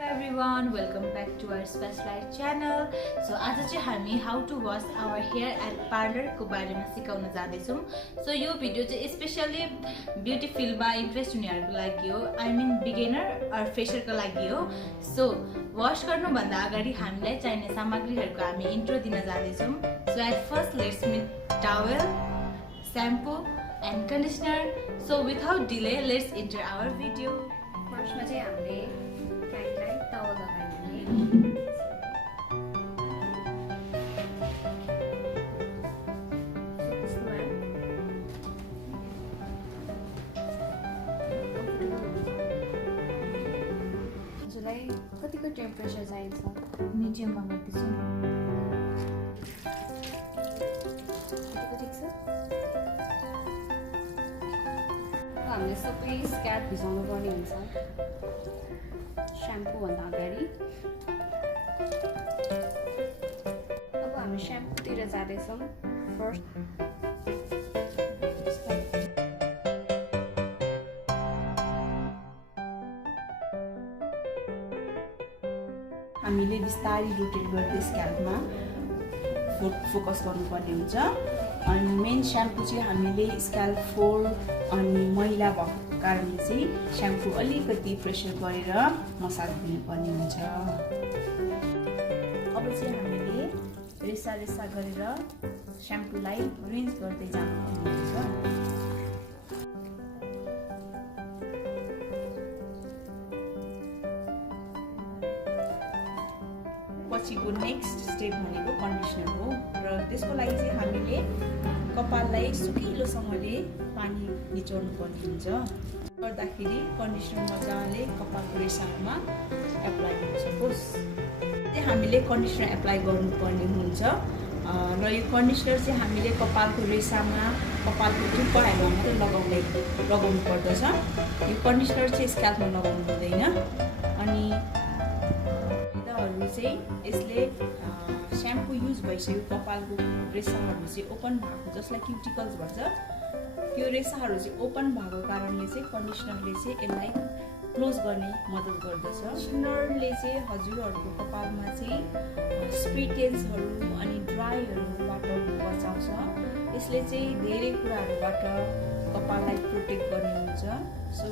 Hello everyone, welcome back to our specialized channel. So आज चाहिँ हामी how to wash our hair at parlor को बारेमा सिकाउन जाँदैछौं. So यो भिडियो चाहिँ स्पेशली ब्युटी फिल्डमा इन्ट्रेस्ट हुनेहरुको लागि हो. I mean beginner or fresher को लागि हो. So wash गर्नु भन्दा अगाडि हामीलाई चाहिने सामग्रीहरुको हामी इन्ट्रो दिन जाँदैछौं. So at first let's meet towel, shampoo and conditioner. So without delay let's enter our video. First मा चाहिँ हामीले towel लगाइदिने हजुरलाई कतिको टेम्परेचर चाहिन्छ मिडियममा गर्दैछु ठिक छ हामीले सबै स्क्याल्प भिजाउनु पर्ने हुन्छ shampoo भन्दा अगाडि अब हामी shampoo तिर जाँदैछौं फर्स्ट हामीले बिस्तारै रोटेट गर्दै स्क्याल्पमा फोकस गर्नुपर्ने हुन्छ अनि मेन स्याम्पू चाहिँ हामीले स्क्याल्प फोर अनि मैला भएको कारणले चाहिँ स्याम्पू अलिकति प्रेसर गरेर मसाज दिनुपर्ने हुन्छ अब चाहिँ हामीले रेसा रेसा गरेर स्याम्पूलाई रिन्स गर्दै जानुपर्ने हुन्छ पछिको नेक्स्ट स्टेप भनेको कन्डिसनर हो र त्यसको लागि चाहिँ हामीले कपाललाई सुकिलोसँगले पानी निचोड्नु पर्ने हुन्छ गर्दाखेरि कन्डिसनर मजाले कपालको रेसामा एप्लाई गर्न सकोस् चाहिँ हामीले कन्डिसनर एप्लाई गर्नुपर्ने हुन्छ र यो कन्डिसनर चाहिँ हामीले कपालको रेसामा कपालको टुप्पाहरूमा मात्रै लगाउनु पर्दछ यो कन्डिसनर चाहिँ स्क्याल्पमा लगाउनु हुँदैन अनि चाहिँ यसले स्याम्पू युज भइसक्यो कपालको रेसाहरू चाहिँ ओपन भएको जसलाई क्युटिकल्स भन्छ त्यो रेसाहरू चाहिँ ओपन भएको कारणले चाहिँ कन्डिसनरले चाहिँ यसलाई क्लोज गर्ने मद्दत गर्दछ कन्डिसनरले चाहिँ हजुरहरूको कपालमा चाहिँ स्प्लिटेन्सहरू अनि ड्राईहरूबाट बचाउँछ यसले चाहिँ धेरै कुराहरूबाट कपाललाई प्रोटेक्ट गर्ने हुन्छ सो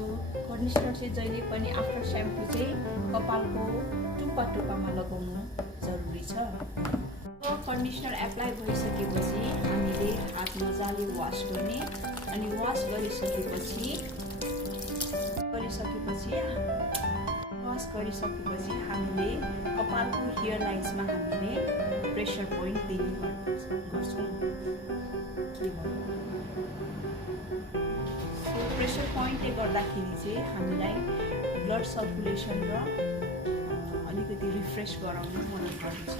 कन्डिसनर चाहिँ जहिले पनि आफ्टर स्याम्पू चाहिँ कपालको टुप्पामा लगाउनु जरुरी छ कन्डिसनर एप्लाई भइसकेपछि हामीले हात मजाले वास गर्ने अनि वास गरिसकेपछि हामीले कपालको हेयर लाइन्समा हामीले प्रेसर पोइन्ट दिने गर्छौँ प्रेसर पोइन्टले गर्दाखेरि चाहिँ हामीलाई ब्लड सर्कुलेसन र अलिकति रिफ्रेश गराउन मद्दत गर्दछ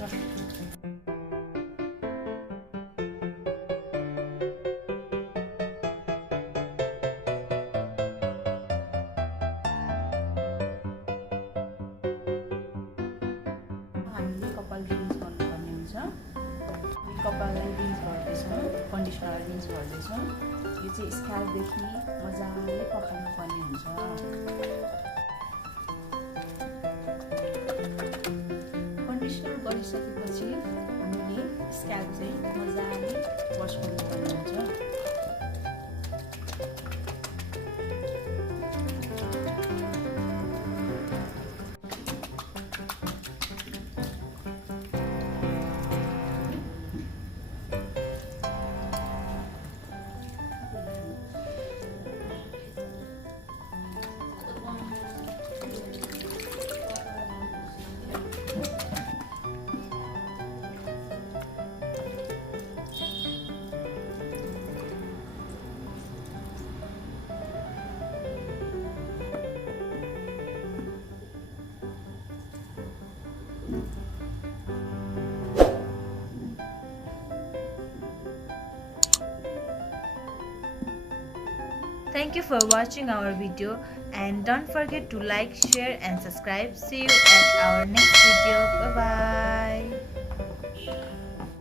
हामीले कपाल रिन्स गर्नुपर्ने हुन्छ कपाललाई रिन्स गर्दैछौँ कन्डिसनर रिन्स गर्दैछौँ यो चाहिँ स्क्याल्पदेखि मजाले पखाल्नु पर्ने हुन्छ कन्डिसनर गरिसकेपछि हामीले स्क्याल्प चाहिँ मजाले वास गर्नुपर्ने हुन्छ Thank you for watching our video and don't forget to like, share and subscribe. See you at our next video. Bye bye.